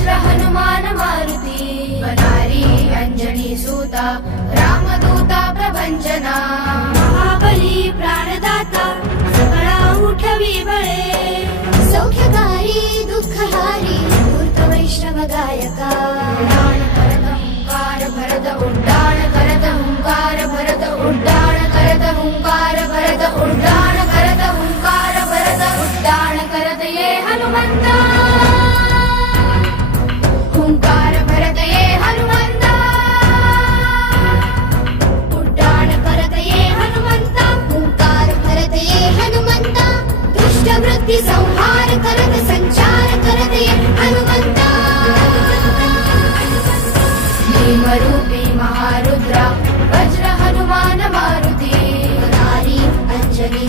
वज्र हनुमान मारुती वनारी अंजनी सूता रामदूता प्रभंजना महाबली प्राणदाता सकळा उठवी बळे सौख्यकारी दुःखहारी मूर्त वैष्णव गायका उड्डाण करत हुंकार भरत उड्डाण करत हुंकार भरत उड्डाण करत हुंकार भरत उड्डाण करत ये हनुमंता हुंकार भरत ये हनुमंता उड्डाण करत ये हनुमंता हुंकार भरत ये हनुमंता दुष्ट वृत्ती संहार करत संचार करत ये हनुमंता भीमरूपी महारुद्रा वज्र हनुमान मारुती वनारी अंजनी